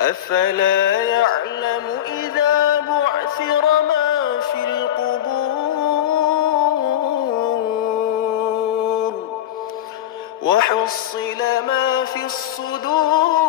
أفلا يعلم إذا بعثر ما في القبور وحصل ما في الصدور.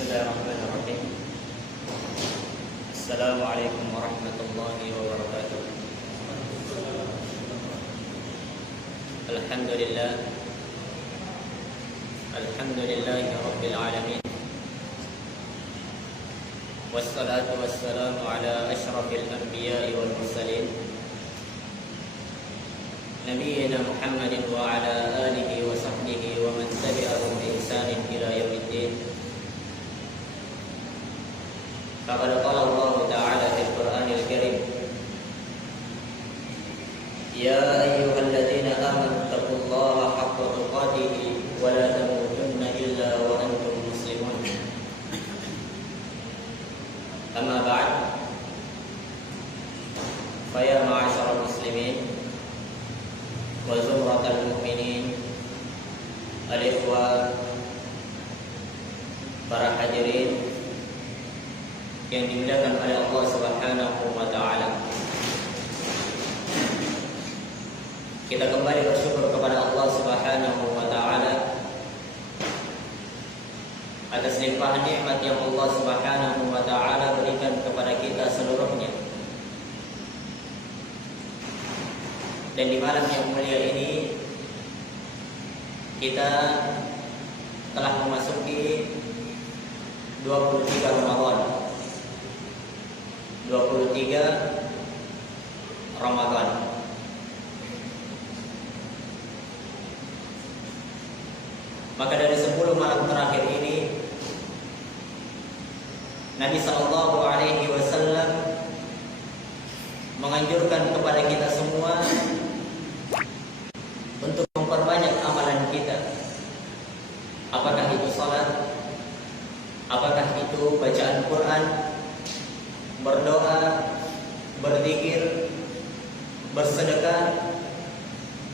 Bismillahirrahmanirrahim. Assalamualaikum warahmatullahi wabarakatuh. Alhamdulillah. Alhamdulillahi rabbil alamin. Wassalatu wassalamu ala asyrafil anbiya'i wal mursalin Nabiyyina Muhammadin wa ala alihi wa sahbihi wa man tabi'ahum bi ihsanin ila yaumiddin. Faqad qala Allah Ta'ala fil Qur'anil Karim, Ya ayyuhalladzina amanu taqullaha haqqa tuqatih wa la tamutunna illa wa antum muslimun. Amma ba'd, fa ya ma'asyaral muslimin wa zumratal mu'minin, al-ikhwah, para hadirin yang dimuliakan oleh Allah Subhanahu wa taala. Kita kembali bersyukur kepada Allah Subhanahu wa taala atas limpahan nikmat yang Allah Subhanahu wa taala berikan kepada kita seluruhnya. Dan di malam yang mulia ini kita telah memasuki 23 Ramadan. 23 Ramadan. Maka dari 10 malam terakhir ini Nabi sallallahu alaihi wasallam menganjurkan kepada kita semua untuk memperbanyak amalan kita. Apakah itu salat? Apakah itu bacaan Quran? Berdoa, berzikir, bersedekah,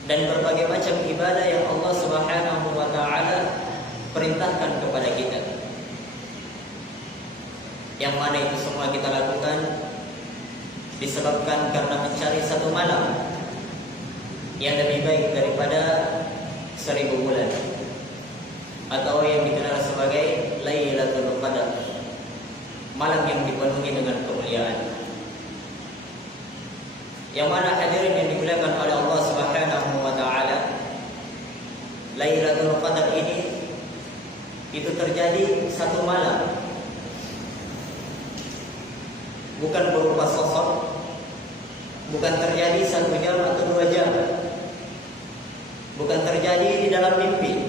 dan berbagai macam ibadah yang Allah Subhanahu wa taala perintahkan kepada kita. Yang mana itu semua kita lakukan disebabkan karena mencari satu malam yang lebih baik daripada 1000 bulan, atau yang dikenal sebagai Lailatul Qadar, malam yang dipenuhi dengan kemuliaan. Yang mana hadirin yang dimuliakan oleh Allah Subhanahu wa taala, Lailatul Qadar ini itu terjadi satu malam, bukan berupa sosok, bukan terjadi 1 jam atau 2 jam, bukan terjadi di dalam mimpi,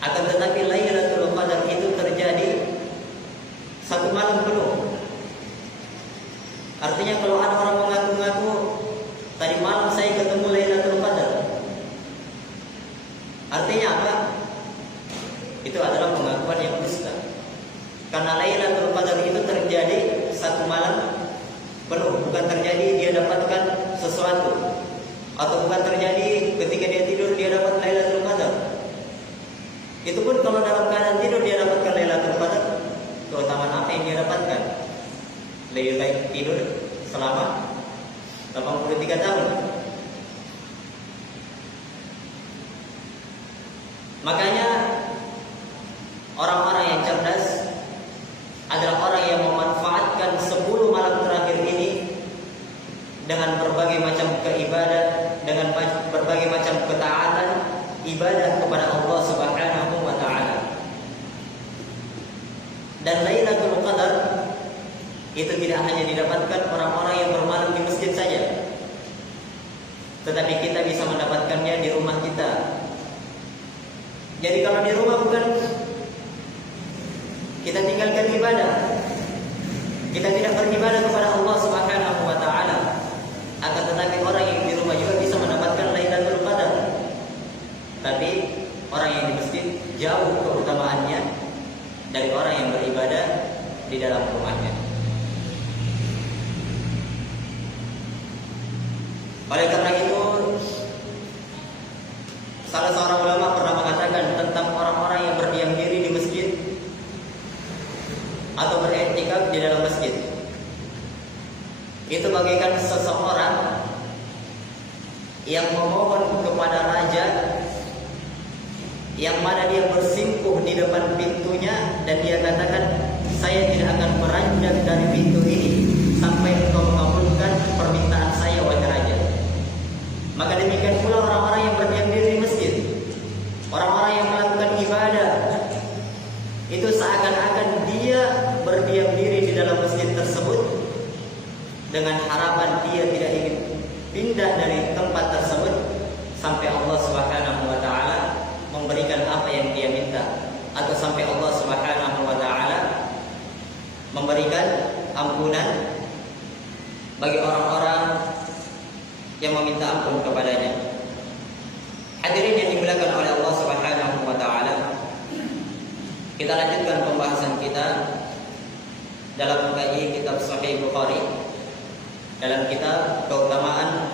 akan tetapi Lailatul Qadar itu terjadi satu malam penuh. Artinya kalau ada orang mengaku-ngaku tadi malam saya ketemu Lailatul Qadar, artinya apa? Itu adalah pengakuan yang dusta. Karena Lailatul Qadar itu terjadi satu malam penuh, bukan terjadi dia dapatkan sesuatu, atau bukan terjadi ketika dia tidur dia dapat Lailatul Qadar. Itu pun kalau dalam keadaan tidur dia dapatkan Lailatul Qadar, keutamaan apa yang dia dapatkan? Lebih baik tidur selama 83 tahun. Makanya Orang-orang yang cerdas adalah orang yang memanfaatkan 10 malam terakhir ini dengan berbagai macam keibadah, dengan berbagai macam ketaatan ibadah kepada Allah Subhanahu wa taala. Dan Lailatul Qadar itu tidak hanya didapatkan orang-orang yang bermalam di masjid saja, tetapi kita bisa mendapatkannya di rumah kita. Jadi kalau di rumah bukan kita tinggalkan ibadah, kita tidak beribadah kepada Allah Subhanahu wa taala, akan tetapi orang yang di rumah juga bisa mendapatkan Lailatul Qadar. Tapi orang yang di masjid jauh keutamaannya dari orang yang beribadah di dalam rumahnya. Oleh karena itu, salah seorang ulama pernah mengatakan tentang orang-orang yang berdiam diri di masjid atau beriktikaf di dalam masjid, itu bagaikan seseorang yang memohon kepada raja, yang mana dia bersimpuh di depan pintunya dan dia katakan, saya tidak akan beranjak dari pintu ini sampai engkau mengabulkan permintaan saya, wahai raja. Maka demikian pula orang-orang yang berdiam diri di masjid, orang-orang yang melakukan ibadah, itu seakan-akan dia berdiam diri di dalam masjid tersebut dengan harapan dia tidak ingin pindah dari tempat tersebut sampai Allah Subhanahu wa taala memberikan apa yang dia minta, atau sampai Allah Subhanahu wa taala memberikan ampunan bagi orang-orang yang meminta ampun kepadanya. Hadirin yang dimuliakan oleh Allah Subhanahu wa taala, kita lanjutkan pembahasan kita dalam mengkaji kitab Sahih Bukhari, dalam kitab keutamaan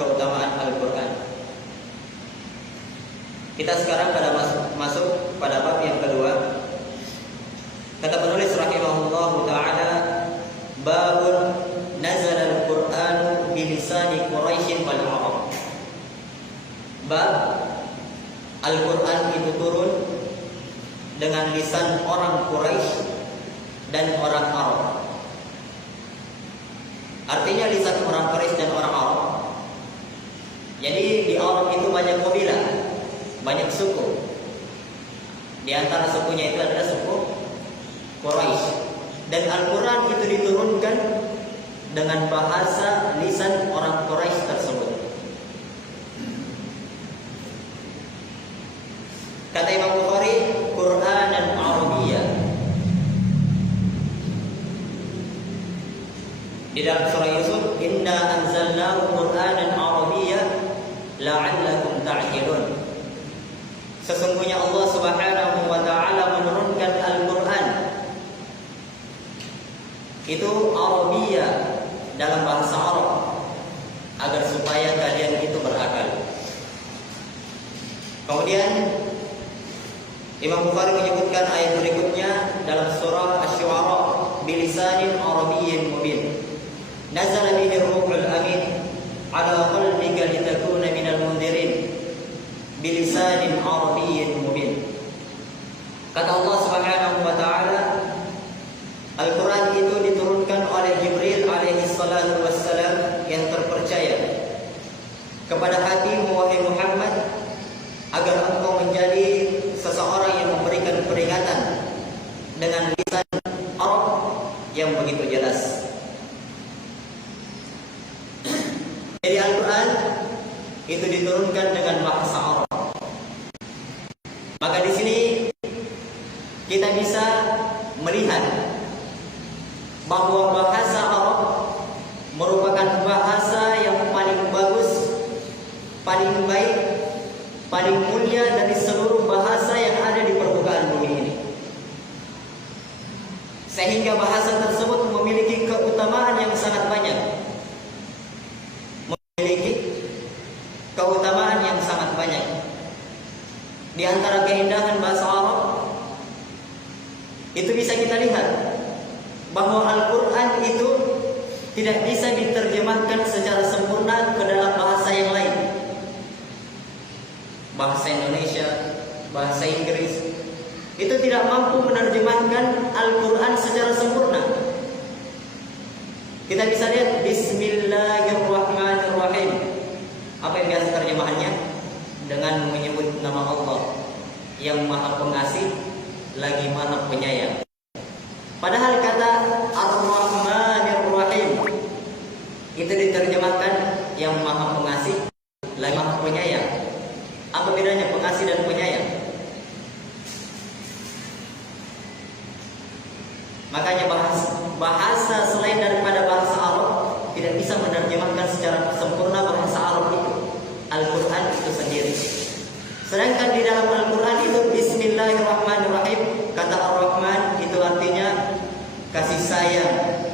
Al-Qur'an. Kita sekarang pada masuk pada bab yang kedua. Kata penulis rahimahullahu taala, babun nazala al-Qur'an bilisani Quraisy wal Arab. Bab Al-Qur'an itu turun dengan lisan orang Quraisy dan orang Arab. Artinya lisan orang Quraisy dan orang Arab. Jadi di Arab itu banyak kabilah, banyak suku. Di antara sukunya itu adalah suku Quraisy. Dan Al-Quran itu diturunkan dengan bahasa lisan orang Quraisy tersebut. Kata Imam Bukhari, Qur'anan Arabiyyah. Di dalam surah Yusuf, Inna anzalnahu Qur'anan Arabiyyah la'allakum ta'qilun. Sesungguhnya Allah Subhanahu wa taala menurunkan Al-Qur'an itu Arabiyyah, dalam bahasa Arab, agar supaya kalian itu berakal. Kemudian Imam Bukhari menyebutkan ayat berikutnya dalam surah Asy-Syu'ara, bilisanin arabiyyin mubin. Nazala bihi ruhul amin ala qalbika litakuna minal mundirin bilisanin arabiyyin mubin. Kata Allah Subhanahu wa taala, Al-Quran itu diturunkan oleh Jibril alaihi salatu wassalam yang terpercaya kepada hatimu, wahai Muhammad, agar engkau menjadi seseorang yang memberikan peringatan dengan lisan Arab yang begitu jelas. Jadi Al-Quran itu diturunkan dengan bahasa Arab. Maka di sini kita bisa melihat bahwa bahasa Arab merupakan bahasa yang paling bagus, paling baik, paling mulia dari seluruh bahasa yang ada di permukaan bumi ini. Sehingga bahasa tersebut memiliki keutamaan yang sangat banyak. Memiliki keutamaan yang sangat banyak. Di antara keindahan bahasa Arab itu bisa kita lihat bahwa Al-Quran itu tidak bisa diterjemahkan secara sempurna ke dalam bahasa yang lain. Bahasa Indonesia, bahasa Inggris, itu tidak mampu menerjemahkan Al-Quran secara sempurna. Kita bisa lihat Bismillahirrahmanirrahim. Apa yang biasa terjemahannya? Dengan menyebut nama Allah yang Maha Pengasih lagi Maha Penyayang. Padahal kata Ar-Rahmanir-Rahim itu diterjemahkan yang Maha Pengasih lagi Maha Penyayang. Apa bedanya pengasih dan penyayang? Makanya bahasa selain daripada bahasa Arab tidak bisa menerjemahkan secara sempurna bahasa Arab itu. Al-Quran itu sendiri. Sedangkan di dalam Al-Quran itu Bismillahirrahmanirrahim. Kata Ar-Rahman itu artinya kasih sayang.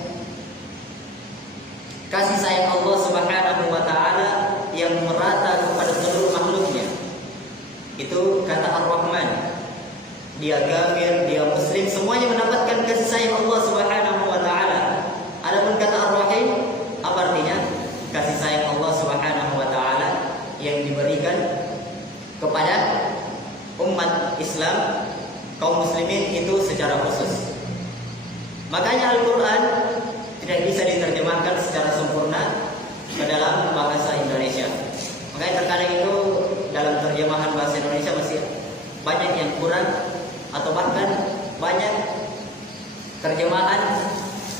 Kasih sayang Allah Subhanahu wa ta'ala yang merata kepada seluruh makhluknya. Itu kata Ar-Rahman. Dia kafir, dia muslim, semuanya mendapatkan kasih sayang Allah Subhanahu wa ta'ala. Adapun kata Ar-Rahim, apa artinya? Kasih sayang Allah Subhanahu wa ta'ala yang diberikan kepada umat Islam, kaum muslimin itu secara khusus. Makanya Al-Quran tidak bisa diterjemahkan secara sempurna ke dalam bahasa Indonesia. Makanya terkadang itu dalam terjemahan bahasa Indonesia masih banyak yang kurang, atau bahkan banyak terjemahan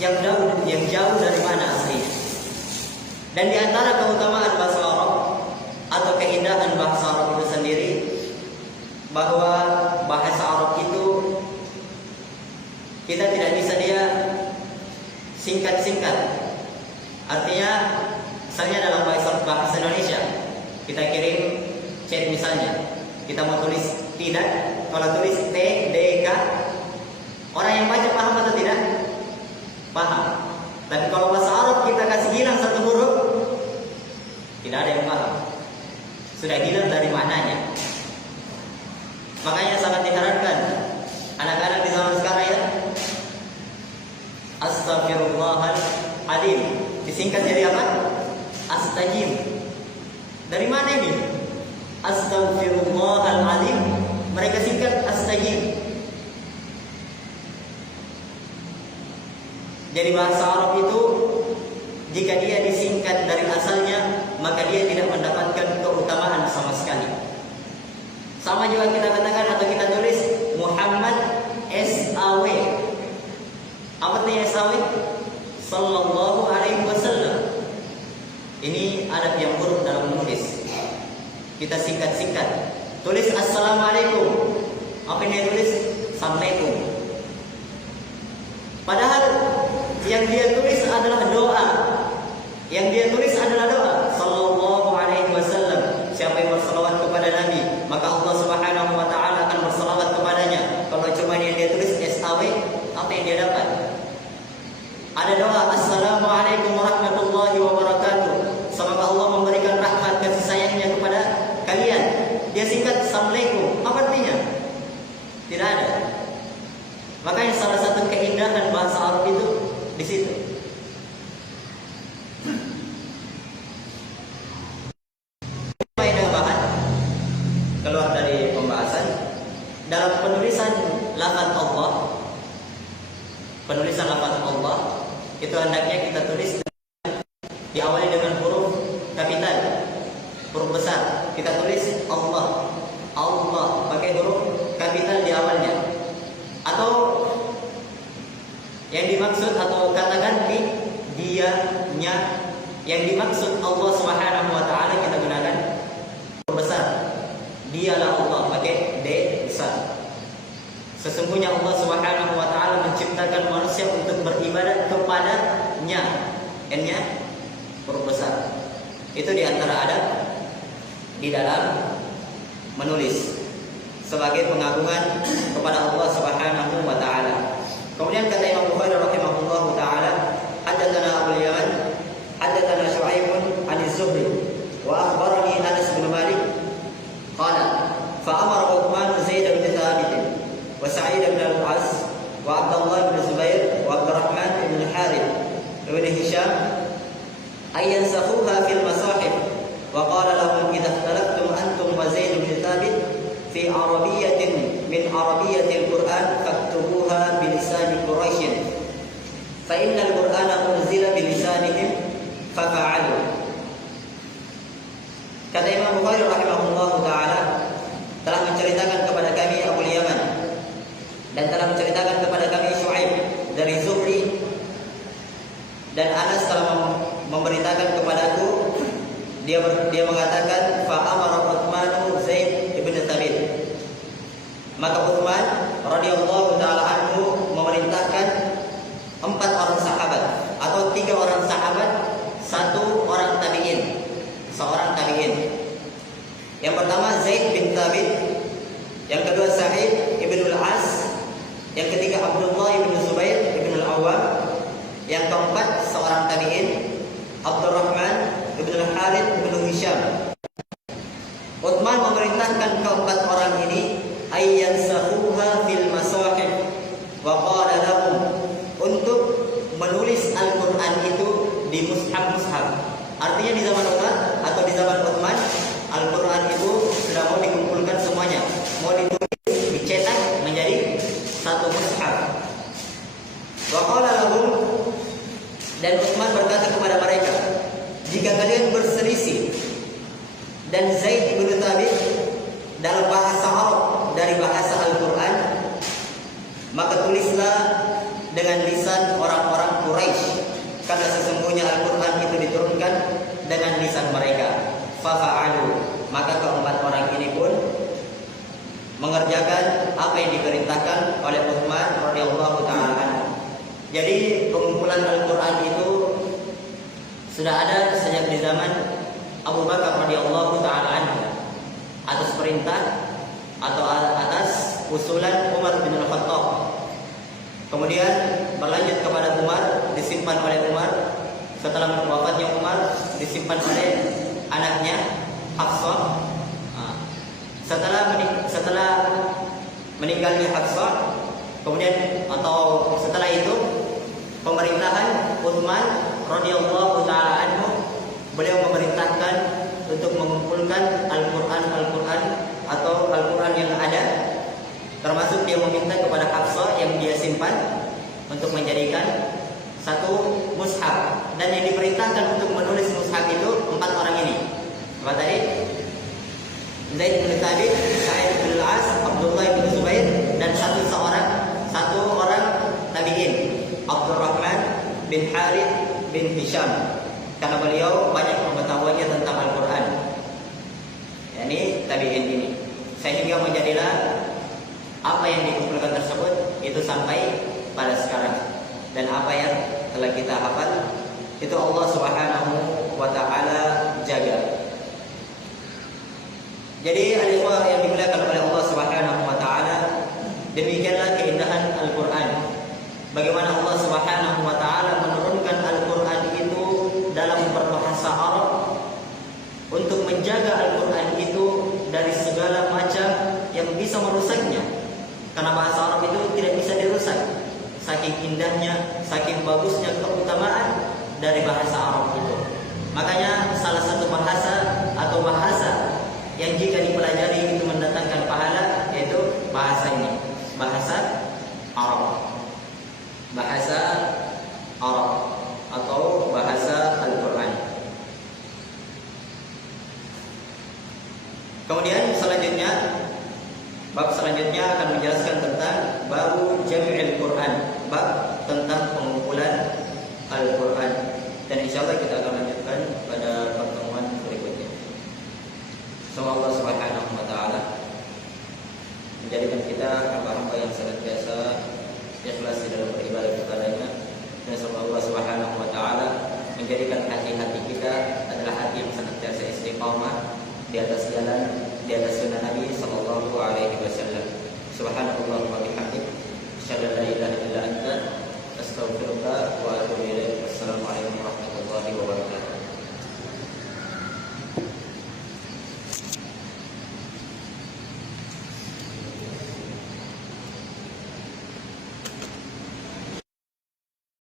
yang jauh dari mana aslinya. Dan di antara keutamaan bahasa Arab atau keindahan bahasa Arab itu sendiri, bahwa bahasa Arab itu kita tidak bisa dia singkat-singkat. Artinya, misalnya dalam bahasa Indonesia, kita kirim chat misalnya, kita mau tulis tidak, kalau tulis T, D, K, orang yang baca paham atau tidak? Paham. Tapi kalau bahasa Arab kita kasih hilang satu huruf, tidak ada yang paham. Sudah hilang dari maknanya. Makanya sangat diharapkan anak-anak di zaman sekarang ya, Astaghfirullahaladzim disingkat jadi apa? Astajim. Dari mana ini? Astaghfirullahaladzim mereka singkat astajim. Jadi bahasa Arab itu jika dia disingkat dari asalnya, maka dia tidak mendapatkan keutamaan sama sekali. Sama juga kita katakan atau kita tulis Muhammad SAW. Apa artinya SAW? Sallallahu alaihi wasallam. Ini adab yang buruk dalam menulis. Kita singkat-singkat. Tulis Assalamualaikum. Apa yang dia tulis? Assalamualaikum. Padahal yang dia tulis adalah doa. Yang dia tulis adalah doa. Sallallahu alaihi wasallam. Siapa yang bersalawat kepada Nabi, maka Allah Subhanahu wa taala akan bersalawat kepadanya. Kalau cuma yang dia tulis SAW, apa yang dia dapat? Ada doa Assalamualaikum warahmatullahi wabarakatuh. Semoga Allah memberikan rahmat kasih sayangnya kepada kalian. Dia singkat Assalamualaikum. Apa artinya? Tidak ada. Makanya salah satu keindahan bahasa Arab itu di situ. Faedah bahan keluar dari pembahasan dalam penulisan lafaz Allah. Penulisan lafaz Allah itu hendaknya kita tulis diawali dengan huruf kapital, huruf besar. Kita tulis Allah, Allah pakai huruf kapital di awalnya. Atau yang dimaksud atau kata ganti dia-nya, yang dimaksud Allah Subhanahu wa taala kita gunakan huruf besar. Dialah Allah pakai D besar. Sesungguhnya Allah Subhanahu wa taala menciptakan manusia untuk beribadat kepadanya. N-nya huruf besar. Itu di antara adab di dalam menulis sebagai pengagungan kepada Allah Subhanahu wa taala. Kemudian kata Imam Bukhari rahimahullahu taala, haddatsana Abu Yaman, haddatsana Syu'aib an Az-Zuhri wa akhbarani Anas bin Malik qala fa amara Uthman Zaid bin Thabit wa Sa'id bin Al-As wa Abdullah bin Zubair wa Abdurrahman bin Harith bin Hisham ay yansakhuha fil masahif wa qala lahum idza ikhtalaftum antum wa Zaid bin Thabit fi arabiyyatin min arabiyyatil lisan Quraisy fa innal Qur'ana unzila bi lisanihim fa fa'alu. Kata Imam Bukhari rahimahullahu taala telah menceritakan kepada kami Abu Yaman dan telah menceritakan kepada kami Syuaib dari Zuhri, dan Anas telah memberitakan kepadaku, dia mengatakan fa amara Utsman Zaid ibn Thabit, maka Utsman radhiyallahu taala anhu memerintahkan 4 orang sahabat atau 3 orang sahabat, 1 orang tabi'in, seorang tabi'in. Yang pertama Zaid bin Thabit, yang kedua Sa'id ibn al-As, yang ketiga Abdullah ibn Zubair ibn al-Awwam, yang keempat seorang tabi'in Abdurrahman ibn al-Harith ibn Hisham. Utsman memerintahkan keempat orang ini ayyan sahuha fil masahif wa qala lahum, untuk menulis Al-Qur'an itu di mushaf-mushaf. Artinya di zaman Umar atau di zaman Utsman, Al-Qur'an itu sudah mau dikumpulkan semuanya, mau ditulis, dicetak menjadi satu mushaf. Wa qala lahum, dan Utsman berkata kepada mereka, jika kalian berselisih dan Zaid bin Thabit dalam bahasa Arab dari bahasa Al-Qur'an, maka tulislah dengan lisan orang-orang Quraisy, karena sesungguhnya Al-Qur'an itu diturunkan dengan lisan mereka. Fafa'alu, maka keempat orang ini pun mengerjakan apa yang diperintahkan oleh Utsman radhiyallahu taala anhu. Jadi pengumpulan Al-Qur'an itu sudah ada sejak di zaman Abu Bakar radhiyallahu taala anhu atas perintah atau atas usulan Umar bin Khattab. Kemudian berlanjut kepada Umar, disimpan oleh Umar. Setelah wafatnya Umar, disimpan oleh anaknya Hafsah. Setelah meninggalnya Hafsah, kemudian atau setelah itu pemerintahan Utsman radhiyallahu taala anhu, beliau memerintahkan untuk mengumpulkan Al-Qur'an atau Al-Qur'an yang ada, termasuk dia meminta kepada Hafsah yang dia simpan untuk menjadikan satu mushaf, dan yang diperintahkan untuk menulis mushaf itu 4 orang ini. Apa tadi? Zaid bin Thabit, Sa'id bin al-As, Abdullah bin Zubair, dan satu orang tabi'in, Abdurrahman bin Harith bin Hisham, karena beliau banyak pengetahuannya tentang Al-Qur'an. Ini tabi'in ini. Sehingga menjadilah apa yang dikumpulkan tersebut itu sampai pada sekarang. Dan apa yang telah kita hafal itu Allah Subhanahu wa taala jaga. Jadi al-ikhwah yang dimuliakan oleh Allah Subhanahu wa taala, demikianlah keindahan Al-Qur'an. Bagaimana Allah Subhanahu wa taala menurunkan Al-Qur'an itu dalam berbahasa Arab untuk menjaga Al-Qur'an itu dari segala macam yang bisa merusaknya. Karena bahasa Arab itu tidak bisa dirusak. Saking indahnya, saking bagusnya keutamaan dari bahasa Arab itu. Makanya salah satu bahasa atau bahasa yang jika dipelajari itu mendatangkan pahala, yaitu bahasa ini, bahasa Arab. Bahasa Arab atau bahasa Al-Qur'an. Kemudian bab selanjutnya akan menjelaskan tentang babu jam'il Qur'an, bab tentang pengumpulan Al-Qur'an, dan insyaallah kita akan lanjutkan pada pertemuan berikutnya. Semoga Allah Subhanahu wa taala menjadikan kita hamba-hamba yang senantiasa ikhlas di dalam beribadah kepadanya, dan semoga Allah Subhanahu wa taala menjadikan hati-hati kita adalah hati yang senantiasa istiqamah di atas jalan, di atas sunnah Nabi sallallahu alaihi wasallam. Subhanallah wa bihamdihi, asyhadu an la ilaha illa anta, astaghfiruka wa atubu ilaik. Wassalamualaikum warahmatullahi wabarakatuh.